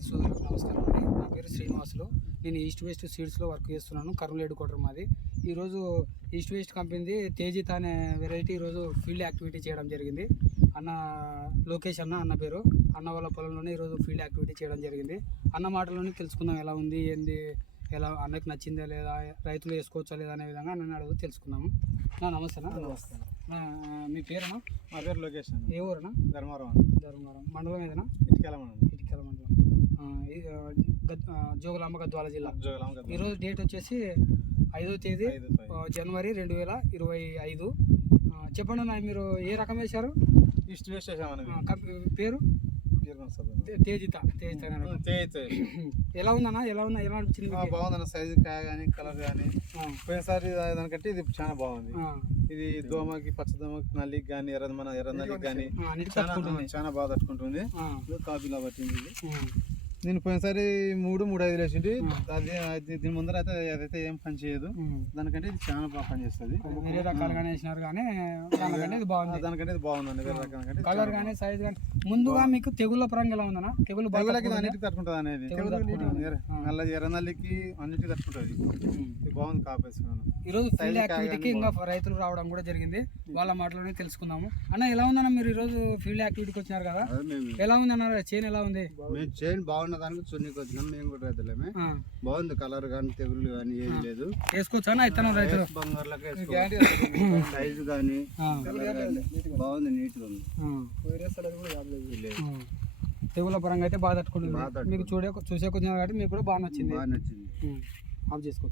రైతు సోదరులకు నమస్కారం అండి. నా పేరు శ్రీనివాసులు. నేను ఈస్ట్ వెస్ట్ సీడ్స్లో వర్క్ చేస్తున్నాను. కర్నూలు హెడ్ క్వార్టర్ మాది. ఈరోజు ఈస్ట్ వెస్ట్ కంపెనీది తేజిత్ అనే వెరైటీ ఈరోజు ఫీల్డ్ యాక్టివిటీ చేయడం జరిగింది. అన్న లోకేష్ అన్న పేరు. అన్న వాళ్ళ పొలంలోనే ఈరోజు ఫీల్డ్ యాక్టివిటీ చేయడం జరిగింది. అన్న మాటలోనే తెలుసుకుందాం ఎలా ఉంది ఏంది, ఎలా అన్నకు నచ్చిందా లేదా, రైతులు వేసుకోవచ్చా లేదా అనే విధంగా నన్ను అడుగు తెలుసుకున్నాము. నమస్తే. నమస్తే. మీ పేరునా? మా పేరు లోకేష్. ఏ ఊరనా? ధర్మారం. ధర్మవరం మండలం ఏదైనా? ఇటుకల మండలం. ఇటుకల మండలం. జోగులాంబ గద్వాల జిల్లా. ఈరోజు డేట్ వచ్చేసి 5వ తేదీ జనవరి 2025. చెప్పండి అన్న, మీరు ఏ రకం వేశారు? ఈస్ట్ వెస్ట్ వేసామని. పేరు తేజిత. ఎలా ఉందన్నా, ఎలా అనిపించింది? బాగుందన్న, సైజు కాయ కానీ కలర్ కానీ పోయినసారి దానికంటే ఇది చాలా బాగుంది. ఇది దోమకి, పచ్చ దోమకి, నల్లికి కానీ ఎర్ర నల్లికి కానీ చాలా బాగా తట్టుకుంటుంది. కాపీలా పట్టింది ఇది. నేను పోయినసారి 3-5 వేసింది. దీని ముందర అయితే అదైతే ఏం పని చేయదు. దానికంటే ఇది చాలా బాగా పని చేస్తుంది. వేరే రకాలుగానే వేసినారు కానీ దానికంటే ఇది బాగుంది. దానికంటే ఇది బాగుందండి. వేరే రకాల కలర్ కానీ సైజ్ కానీ. ముందుగా మీకు తెగుళ్ళ పరంగా ఎలా ఉందన్నా? తెగులకి అన్నిటికి తట్టుకుంటుంది అనేది. నల్ల ఎర్ర నల్లికి అన్నిటికి తట్టుకుంటుంది. ఇది బాగుంది కాపేసుకున్నాను. ఈరోజు ఫీల్డ్ యాక్టివిటీకి ఇంకా రైతులు రావడం కూడా జరిగింది. వాళ్ళ మాటలోనే తెలుసుకుందాము. అన్న ఎలా ఉందన్న, మీరు ఈరోజు ఫీల్డ్ యాక్టివిటీకి వచ్చినారు కదా, ఎలా ఉంది అన్న? చేను ఎలా ఉంది? చేను బాగుంది. దానికి చున్నీకి వచ్చినాం. మేము కూడా రైతులమే. బాగుంది. కలర్ కానీ తెగులు కానీ ఏది లేదు. వేసుకోవచ్చా ఇతను రైతులు? సైజు కానీ బాగుంది, నీట్ గా ఉంది. తెగుల పరంగా అయితే బాగా తట్టుకుంటుంది. మీకు చూసే కొంచెం కాబట్టి మీకు కూడా బాగా నచ్చింది. బాగా నచ్చింది. ఆఫ్ చేసుకో.